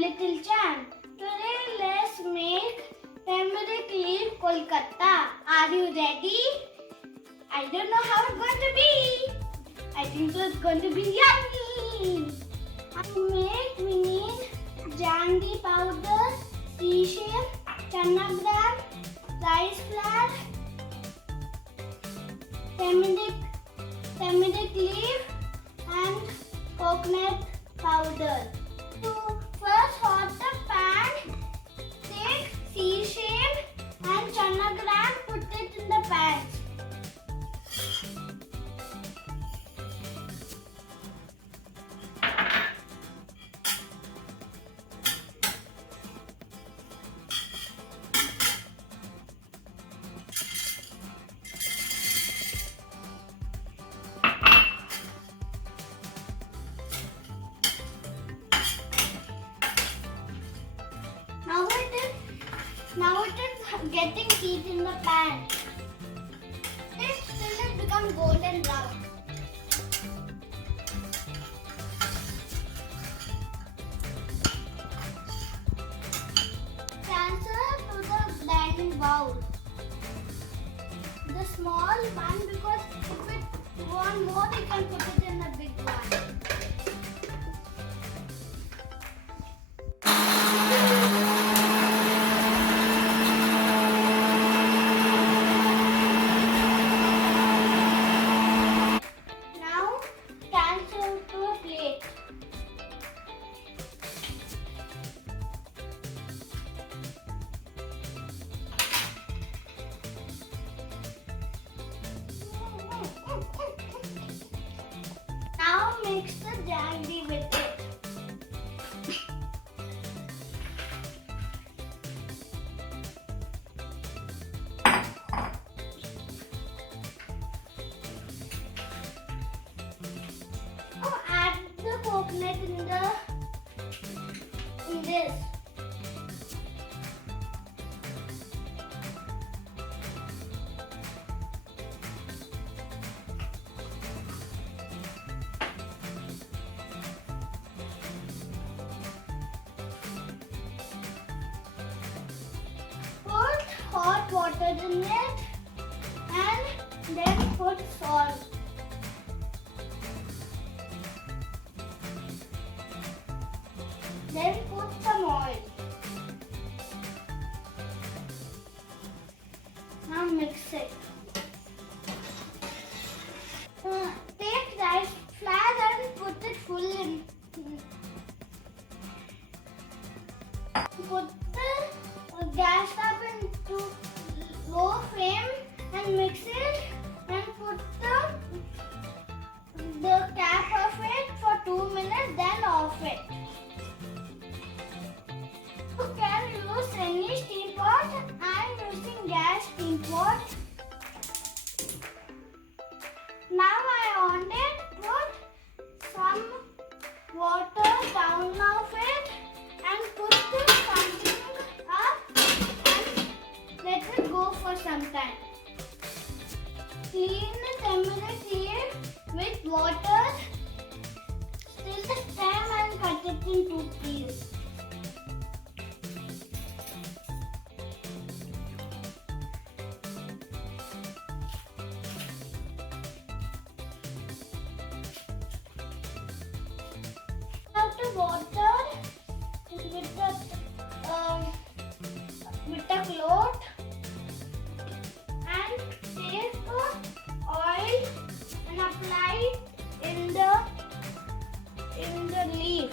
little Chan. Today let's make turmeric leaf Kolkata. Are you ready? I don't know how it's going to be. I think so it's going to be yummy. To make we need jaggery powder, sesame, chana gram, rice flour, turmeric leaf and coconut powder. To first hot the pan, take sesame and chana gram, put it in the pan. Now it is getting heat in the pan. Till it becomes golden brown. Transfer to the blending bowl. The small one, because if it want more, we can put it in the big one. Now mix the jaggery with it. Now add the coconut in this. Hot water in it and then put salt. Then put some oil. Now mix it. Take rice flour and put it full in. Put the gas up into low flame and mix it and put the cap of it for 2 minutes, then off it. You can use any steam pot. I am using gas steam pot. Now I on it, put some water down of it and put something up and let it go for some time. Clean the turmeric leaf with water, still the stem and cut it in 2 pieces. The water with the cloth and take oil and apply it in the leaf.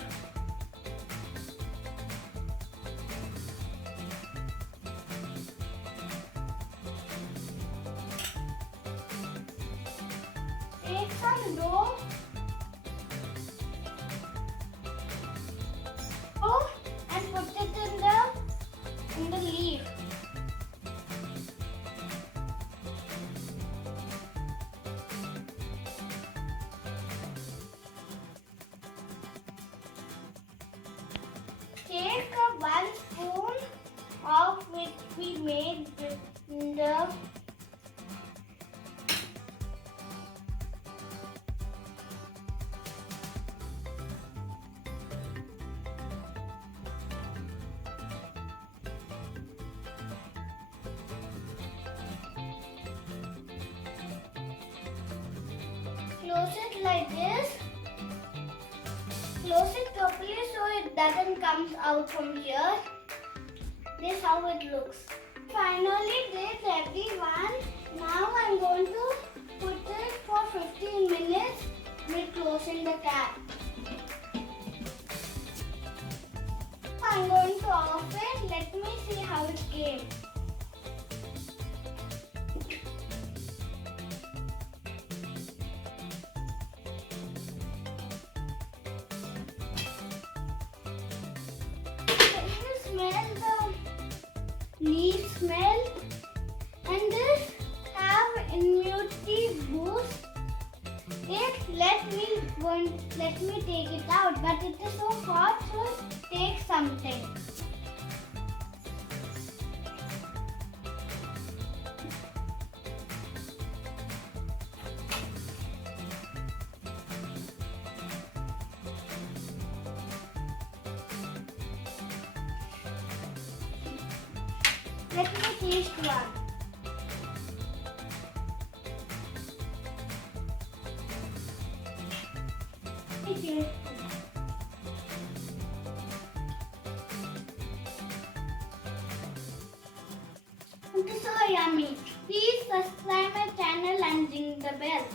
Take some dough and put it in the leaf. like this. Close it properly so it doesn't come out from here. This is how it looks. Finally did everyone. Now I'm going to put it for 15 minutes with closing the cap. I'm going to off it. Let me see how it came. Can you smell the leaf smell? And this have immunity boost. Let me take it out, but it is so hot, so take something. Let me taste one. It is so yummy. Please subscribe my channel and ring the bell.